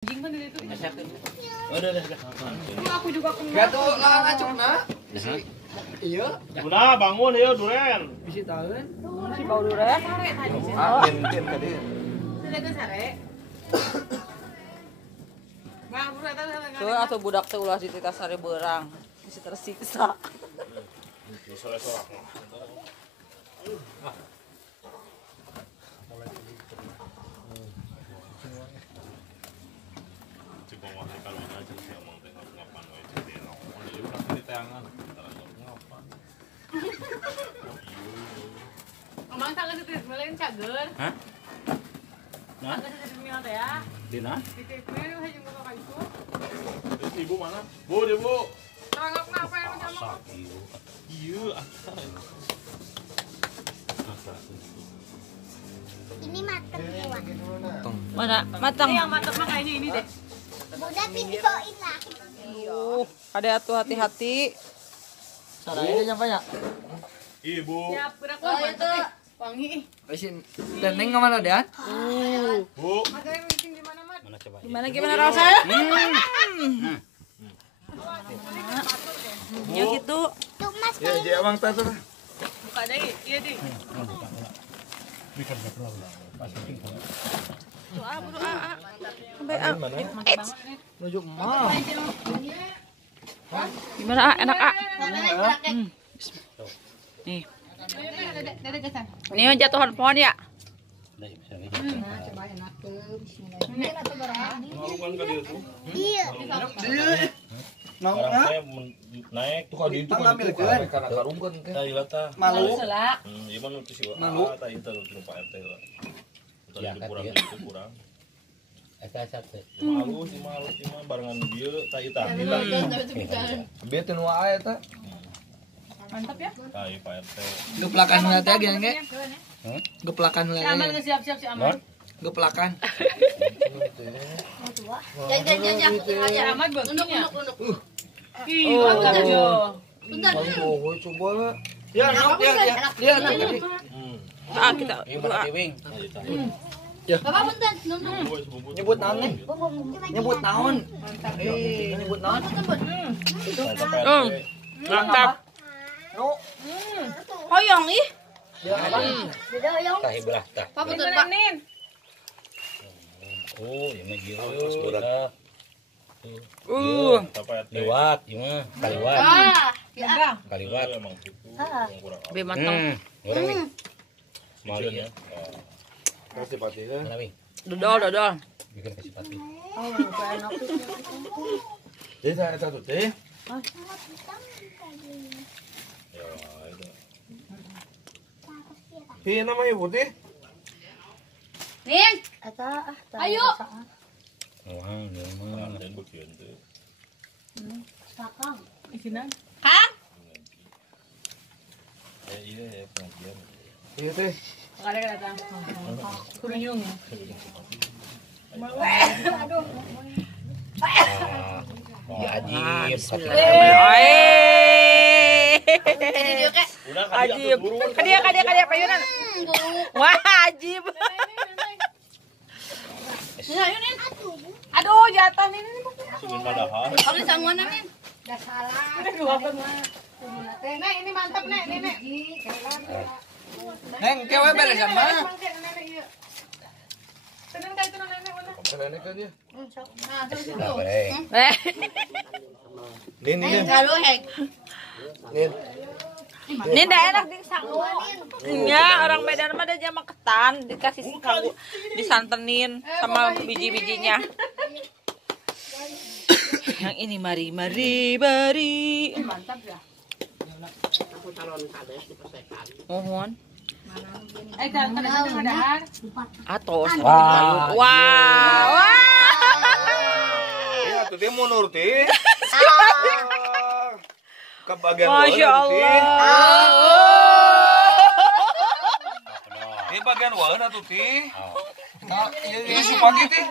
Anjing kan itu. Udah. Aku juga kenal. Gak tuh lah ngacukna. Iya. Udah bangun ya duren. Bisi taeun. Si bau duren. Ah, mungkin ka dieu. Sudah ke sare. Tuh atau budak teh ulah di Tita Sari Berang masih tersiksa. Sorak-sorak. Omang tak ke situ melain cager. Hah? Nah, ke situ melain teh ya. Dina? Di situ hanya buka kayu. Ibu mana? Bu, dia bu. Terangap kenapa yang sama? Iya, Ini mateng tuh. Mana? Matang. Yang mantap mah kayaknya ini deh. Udah videoin lah. Ada atuh hati-hati. Saraya nyampe nya. Ibu. Siap, gerak itu. Wangi. Isin Neneng ke mana Dan? Bu. Ada yang meeting di mana, Mat? Gimana rasanya? Ya gitu. Tuh Mas, Ya, je abang teh tuh. Buka deh, iya deh. Menuju mall. Gimana enak Nih. Ini jatuhan pohon ya? Mau kan dia tuh. iya. Mau Orang nggak? saya naik tuh kalau itu Ngambil kan? karena karungkeun teh. Tah ieu tah. Malu. Ieu mah nu si Malu. tah ieu teh nu Pak RT lah. Tadi itu kurang. Eta sate. Malu si mah barengan dieu tah ieu tah. Bieu teu nu wae teh. Mantap ya. Tah ieu Pak RT. Geplakan heula teh geus ge. Geplakan Si heula. Aman ke siap-siap si Aman. Geplakan. Jangan. Si Aman begini ya. Ih, Oh. mantap yo. Oh, coba lah. Ya, nok ya. Ya, tadi. Kita Ini mana kiwing? Bapak punten, Nyebut naon nih? Nyebut naon? Nyebut naon? mantap. No. Hoyong ih. Ya, abang. Tah belah tah. Punten Pak. Oh, ini geus udah. Tah Pak RT. Liwat, ieu mah kaliwat. Enggak. Kaliwat. Emang gitu. Yang kurang. Be matang. Orang nih. Mali Ciceun ya. Kasih pati ya. Mana wi? Dodol. Bikin kasih pati. Jadi saya satu teh. Ya, itu. Piye namanya putih? Nin, ayo. Wah, ini mah. Dan bagian teh. Isinan. Iya ya pengajian. Iya teh. Enggak ada datang. Kurunyung. Ya ajib. Udah Ajib. Kadia payunan. Wah, ajib. Aduh, jatuh nih. Sudah padahal. Habis sangguan Nin. Enggak salah. Udah dua Nek, ini mantap Nek, Nek. Neng, kewe beresan mah. Tenang kayak itu Nenek mana? Nenek kan dia. Nah, terus itu. Nah, boleh. Nin. Kalau hek. Nin. Ini dah enak di sanggup. Ya, orang Medan mah ada jama ketan dikasih sanggup, disantenin sama biji-bijinya. Yang ini mari. Mantap ya. Mohon. Kadang-kadang ada. Atos. Wah. Wah. Ya, tuh dia mau nuruti. Ke bagian Masya Allah. Ini bagian waeun atuh ti. Nah, ini supagi ti.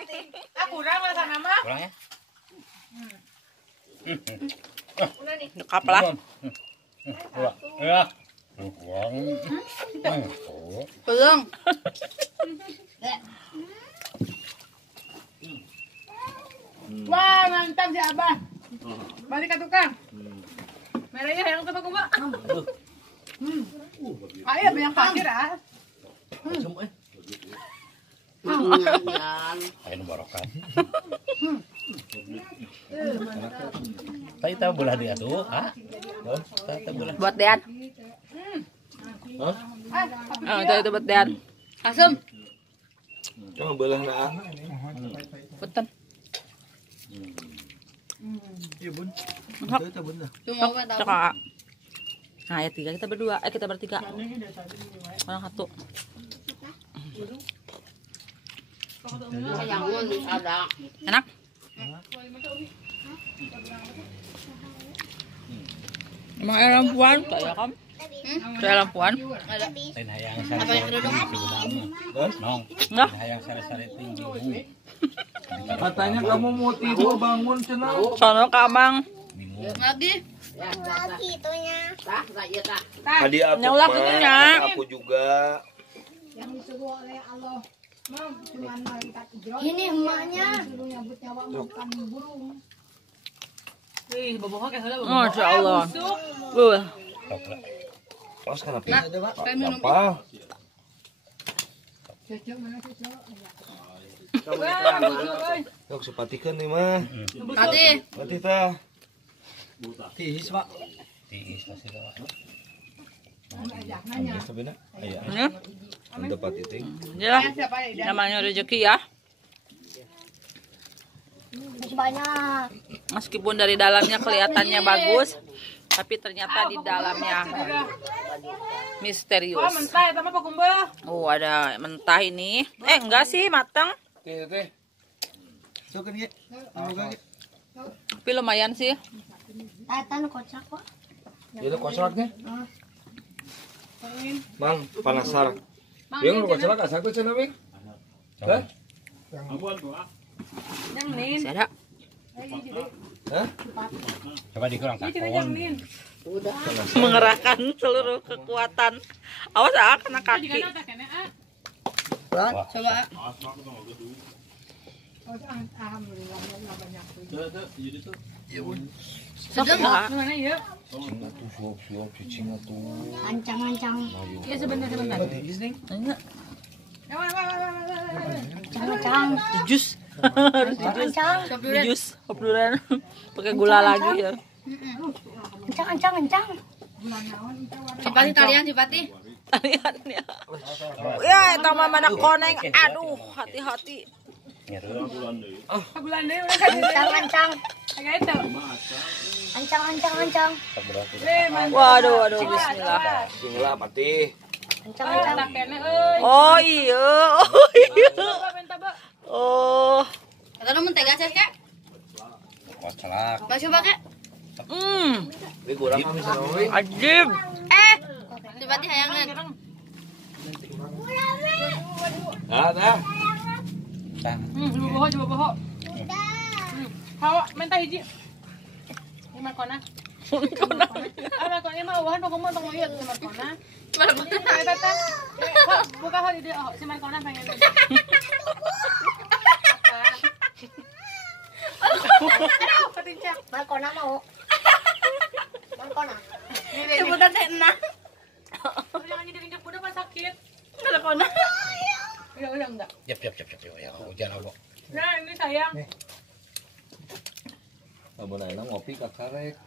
Aku kurang lah sana mah. Pulang ya. Dekap lah. Pulang. Ya. Pulang. Belum. Wah, mantap si Abah. Balik ke tukang. Merahnya yang coba kuba. Ayo banyak pasir ah. Ayo barokan. Tapi tahu bola dia tuh, ah? Tahu bola. Buat Dean. Oh, itu buat Dean. Asem. Cuma belah na. Punten. Iya bun. Hop. Kita bun dah. Cakak. Nah, ya tiga kita berdua. Kita bertiga. Orang satu. Enak? Emang air lampuan? Kayak kan? Kayak lampuan? Lain hayang sare-sare tinggi. Nong. Enggak? Hayang sare-sare tinggi. Katanya kamu mau tidur bangun cenah. Sono kamang. Lagi itunya. Tadi aku Yang ulah itunya. aku juga. Yang disuruh oleh Allah. Mau cuma malaikat Jibril. Ini emaknya. Disuruh nyabut nyawa bukan burung. Masya Allah. Pas kenapa? Apa? Cecok mana cecok? Kau sepatikan nih mah. Tadi. Mati tah. Tiis pak. Tiis pasti kawan. Nanya. Sebenarnya. Iya. Ya, Dapat titik. ya. Namanya rezeki ya. Banyak. Meskipun dari dalamnya kelihatannya bagus, tapi ternyata di dalamnya misterius. Mentah sama Pak Kumbah. Oh, ada mentah ini. Enggak sih, matang. Teh. Coba nih. Tapi lumayan sih. Tatan kocak kok. Itu kosraknya. Mang, panasar. Yang lu kocrak asak tuh cenah, Bing? Hah? Masih ada. Hah? Coba dikurang takon. Mengerahkan seluruh kekuatan. Awas ah, kena kaki. Coba. Alhamdulillah banyak. Sedang enggak? Cing atuh suap-suap cicing atuh. Ancang-ancang. Iya sebentar. Enggak. Ancang-ancang. Jus. Ancang. Jus. Hop duluan. Pakai gula lagi ya. Ancang. Cipati talian cipati. Lihat ya. Ya, itu mah mana koneng. Aduh, hati-hati. Bulan deh udah Ancang. kayak itu. Ancang. Waduh, bismillah. Jinglah mati. Ancang. Oh iya. Oh. Kata lu mentega sih, Kak? Koclak. Masih pakai? Ini kurang kami sana we. Ajib. Cipati hayangan. Dah. Coba boho. Hawa mentah hiji. Ini makona. Makona ini mah uhan pokoknya tong lihat si makona. Ayo tata. Buka hal ide si makona pengen. Patincak. Markona mau. Markona. Sebutan teh enah. Jangan injak udah pas sakit. Makona. Udah enggak. Yap. Ya, hujan abok. Nah, ini sayang. Abon ayeuna ngopi ka karek.